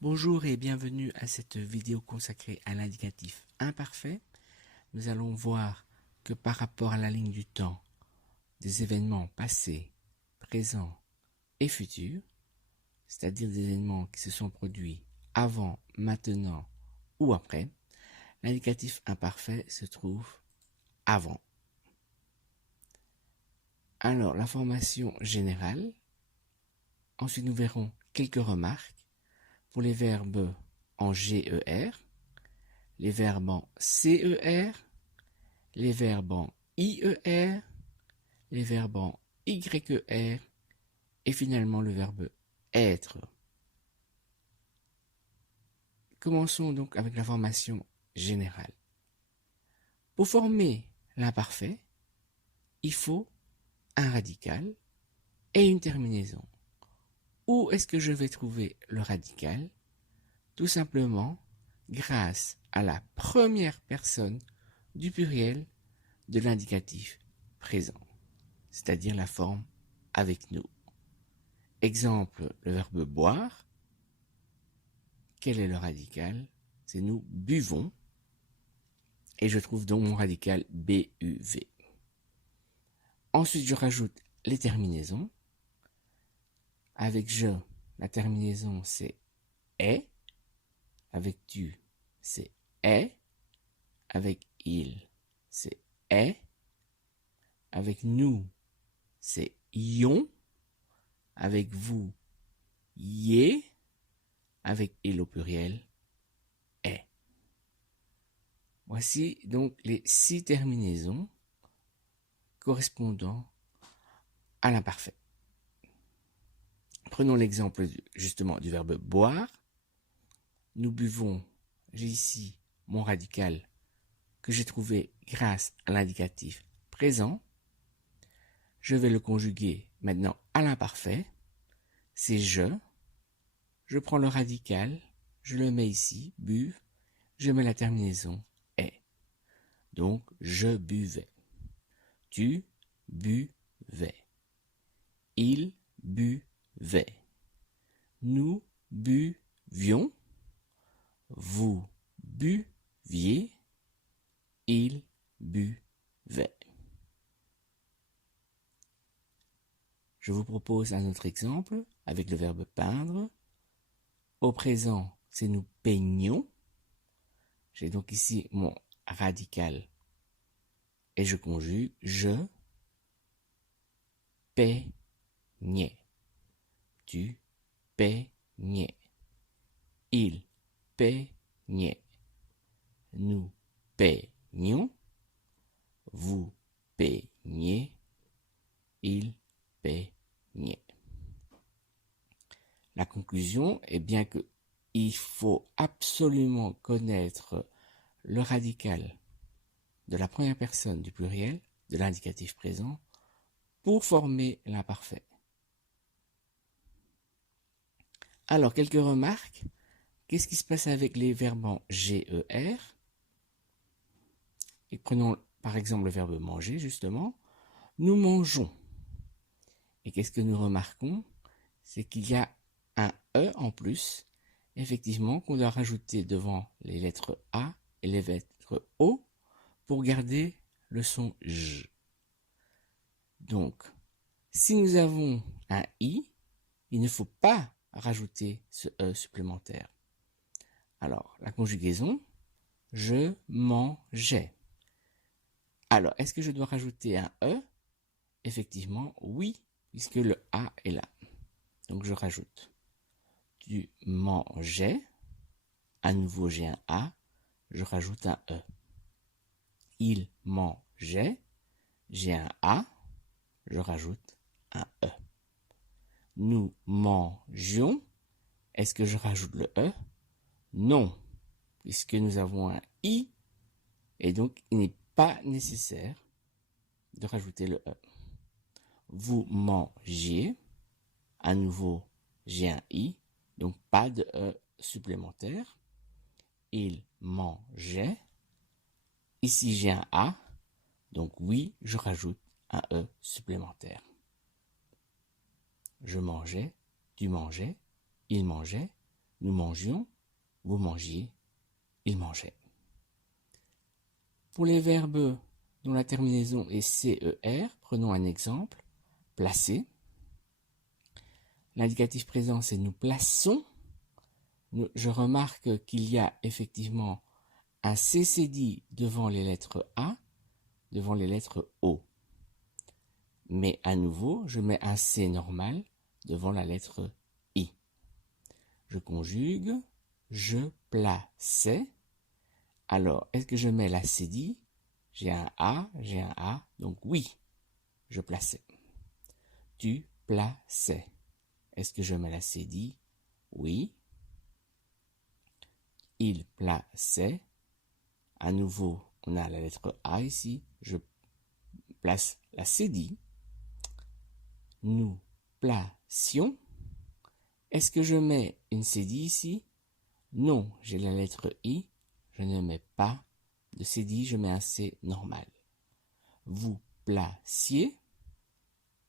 Bonjour et bienvenue à cette vidéo consacrée à l'indicatif imparfait. Nous allons voir que par rapport à la ligne du temps des événements passés, présents et futurs, c'est-à-dire des événements qui se sont produits avant, maintenant ou après, l'indicatif imparfait se trouve avant. Alors, l'information générale. Ensuite, nous verrons quelques remarques pour les verbes en GER, les verbes en CER, les verbes en IER, les verbes en YER et finalement le verbe être. Commençons donc avec la formation générale. Pour former l'imparfait, il faut un radical et une terminaison. Où est-ce que je vais trouver le radical? Tout simplement grâce à la première personne du pluriel de l'indicatif présent, c'est-à-dire la forme avec nous. Exemple, le verbe boire. Quel est le radical? C'est nous buvons. Et je trouve donc mon radical BUV. Ensuite, je rajoute les terminaisons. Avec je, la terminaison c'est est. Avec tu, c'est est. Avec il, c'est est. Avec nous, c'est ion. Avec vous, yé. Avec il au pluriel, est. Voici donc les 6 terminaisons correspondant à l'imparfait. Prenons l'exemple justement du verbe boire. Nous buvons, j'ai ici mon radical que j'ai trouvé grâce à l'indicatif présent. Je vais le conjuguer maintenant à l'imparfait. C'est je. Je prends le radical, je le mets ici, buve, je mets la terminaison est. Donc, je buvais. Tu buvais. Il buvait. Nous buvions. Vous buviez. Il buvait. Je vous propose un autre exemple avec le verbe peindre. Au présent, c'est nous peignons. J'ai donc ici mon radical et je conjugue je peignais. Tu peignais. Il peignait. Nous peignions. Vous peignez. Il peignait. La conclusion est bien que il faut absolument connaître le radical de la première personne du pluriel de l'indicatif présent pour former l'imparfait. Alors, quelques remarques. Qu'est-ce qui se passe avec les verbes en GER? Et prenons par exemple le verbe manger, justement. Nous mangeons. Et qu'est-ce que nous remarquons? C'est qu'il y a un E en plus, effectivement, qu'on doit rajouter devant les lettres A et les lettres O pour garder le son J. Donc, si nous avons un I, il ne faut pas rajouter ce E supplémentaire. Alors, la conjugaison, je mangeais. Alors, est-ce que je dois rajouter un E? Effectivement, oui, puisque le A est là. Donc, je rajoute. Tu mangeais. À nouveau, j'ai un A. Je rajoute un E. Il mangeait. J'ai un A. Je rajoute un E. Nous mangions. Est-ce que je rajoute le E? Non, puisque nous avons un I. Et donc, il n'est pas nécessaire de rajouter le E. Vous mangiez. À nouveau, j'ai un I. Donc, pas de E supplémentaire. Il mangeait. Ici, j'ai un A. Donc, oui, je rajoute un E supplémentaire. Je mangeais. Tu mangeais. Il mangeait. Nous mangions, vous mangiez, il mangeait. Pour les verbes dont la terminaison est CER, prenons un exemple. Placer. L'indicatif présent, c'est nous plaçons. Je remarque qu'il y a effectivement un CCD devant les lettres A, devant les lettres O. Mais à nouveau, je mets un C normal devant la lettre I. Je conjugue, je plaçais. Alors, est-ce que je mets la CD? J'ai un A, donc oui, je plaçais. Tu plaçais. Est-ce que je mets la CD? Oui. Il plaçait. À nouveau, on a la lettre A ici. Je place la CD. Nous placions. Est-ce que je mets une CD ici? Non, j'ai la lettre I. Je ne mets pas de CD, je mets un C normal. Vous placiez.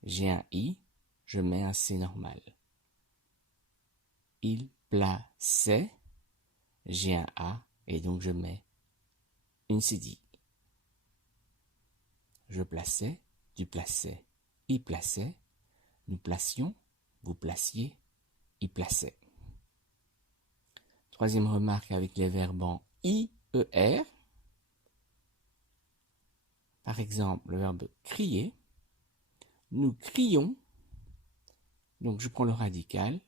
J'ai un I. Je mets un C normal. Il plaçait. J'ai un A et donc je mets une CD. Je plaçais, tu plaçais, il plaçait, nous placions, vous placiez, il plaçait. Troisième remarque avec les verbes en IER. Par exemple, le verbe crier. Nous crions. Donc je prends le radical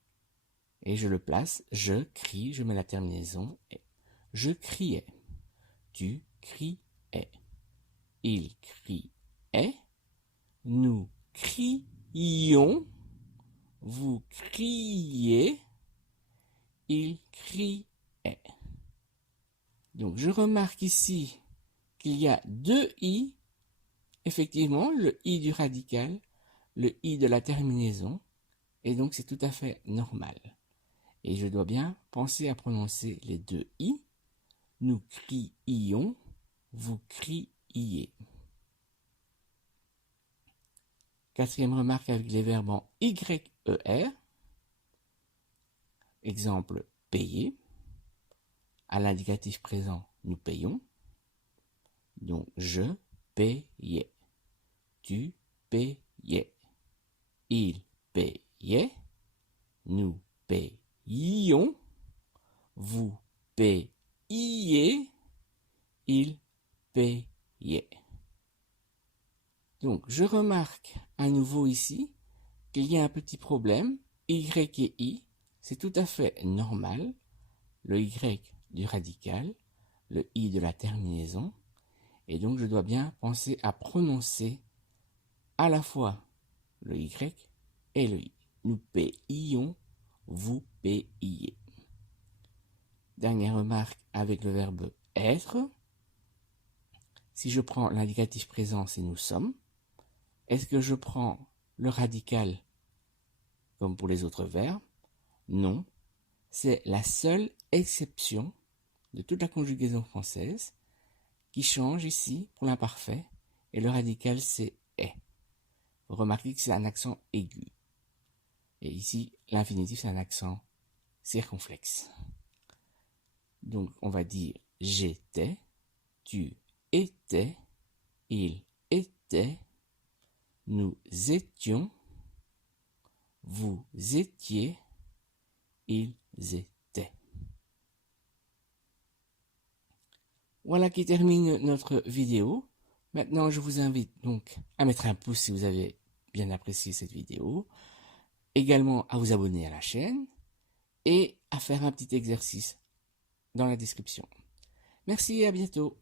et je le place. Je crie, je mets la terminaison. Je criais. Tu criais. Il criait. Nous crions. Vous criez. Il criait. Donc je remarque ici qu'il y a deux i. Effectivement, le i du radical, le i de la terminaison. Et donc c'est tout à fait normal. Et je dois bien penser à prononcer les deux i. Nous crions. Vous criez. Quatrième remarque avec les verbes en YER. Exemple, payer. À l'indicatif présent, nous payons. Donc, je payais. Tu payais. Il payait. Nous payions. Vous payiez. Il payait. Donc, je remarque à nouveau ici qu'il y a un petit problème. Y et I, c'est tout à fait normal. Le Y du radical, le I de la terminaison. Et donc, je dois bien penser à prononcer à la fois le Y et le I. Nous payions, vous payiez. Dernière remarque avec le verbe être. Si je prends l'indicatif présent, c'est nous sommes. Est-ce que je prends le radical comme pour les autres verbes? Non. C'est la seule exception de toute la conjugaison française qui change ici pour l'imparfait et le radical c'est est. Vous remarquez que c'est un accent aigu. Et ici, l'infinitif c'est un accent circonflexe. Donc on va dire j'étais, tu étais, il était, nous étions, vous étiez, ils étaient. Voilà qui termine notre vidéo. Maintenant, je vous invite donc à mettre un pouce si vous avez bien apprécié cette vidéo. Également à vous abonner à la chaîne et à faire un petit exercice dans la description. Merci et à bientôt.